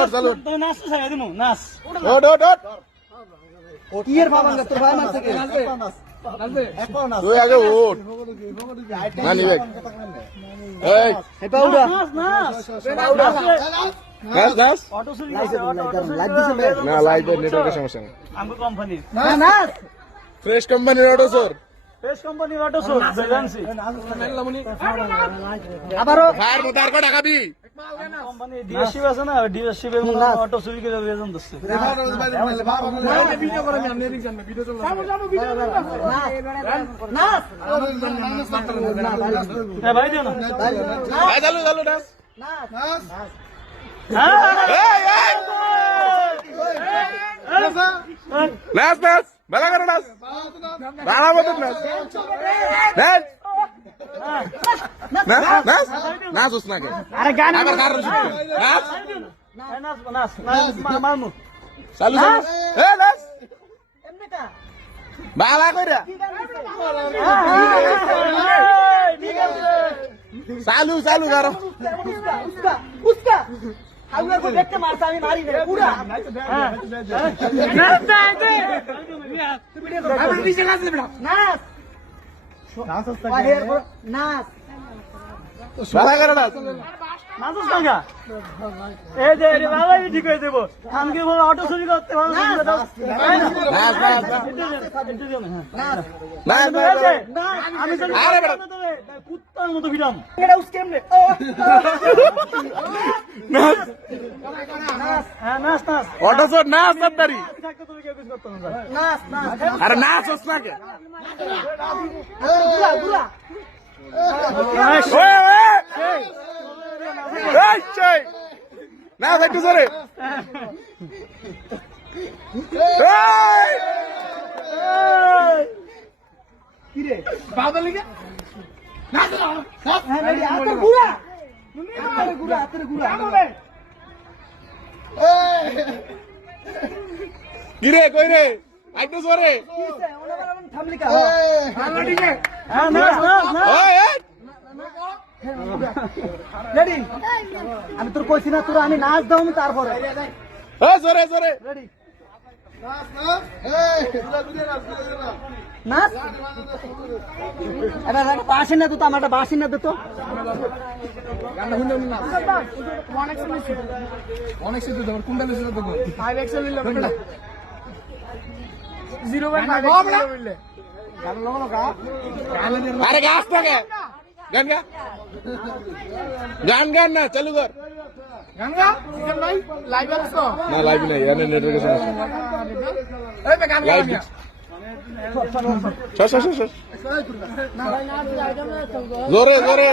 ওঠ চালু তুমি নাচ ছাড়া দিমু নাচ ওঠ ওঠ ওঠ কি এর বাবান তোর ভাই মারছে কে তুই আগে ওঠ না নিবে এই এই পাউডা নাচ নাচ নাচ নাচ অটো চুরি লাইট দিছে না লাইটের নেটওয়ার্কের সমস্যা নেই আমগো কোম্পানি না নাচ ফ্রেশ কোম্পানির অটো চোর বেশ কোম্পানি অটো চোর বেজানছি আবারও ফায়ার মোতার কো টাকাবি কোম্পানি ডিএসসিপ আছে না ডিএসসিপ এর মধ্যে অটো চুরি করে বেজন দিচ্ছে নাচ হ্যাঁ ভাই দিও না ভাই চালু চালু নাচ নাচ নাচ নাচ ভালো করে নাচ ভালো মতো নাচ নাচ নাচ নাচ নাচ উস না কে আরে গান আবার কার নাচ নাচ নাচ মারমু চালু চালু এ নাচ এমনিটা ভালো করে চালু চালু করো উস্কা উস্কা উস্কা আউয়া কো দেখতে মারছ আমি মারি না পুরা নাচ দে আমি নিচে নাচ দেব নাচ নাচ বাহির নাচ ভালো করে নাচ নাচুস না এই যে রে বাবা ঠিক হয়ে দেব আমাকে বল অটো চুরি করতে হবে নাচ নাচ নাচ আমি তো আরে বেটা কুত্তার মতো ভিড়াম এটা উস্কে এমনে নাচ হ্যাঁ নাচ নাচ অটো চোর নাচ তাড়াতাড়ি থাকতে তুমি কেউ কিছু করতে না নাচ নাচ আরে নাচ উস না কে পুরা পুরা ওয়ে ওয়ে এই চই না একটু জোরে কি রে বাবা লিগে নাচ নাচ হ্যাঁ রেডি আতে পুরা তুমি আতে গুড়া আতে গুড়া কি রে কই রে একটু জোরে কিসে ওনা বলা থামলি কা হ্যাঁ নাচ নাচ নাচ ওই এই রেডি আমি তোর কইছি না তোর আমি নাচ দাও আমি তারপরে ওই জোরে জোরে রেডি নাচ এবার একটা বাসি না তো আমার একটা বাসি না তো অনেক সিদ্ধ দেবো কোনটা লিখে দেবো 5XL নিলে কোনটা 0.5 নিলে আরে গাছ না কে গান গা গান গান না চালু কর গঙ্গা সিজন ভাই লাইভ আসছো না লাইভ নাই এনে নেটওয়ার্কের সমস্যা এই বে গান লাইভ গাওয়া শ শ শ শ জোরে জোরে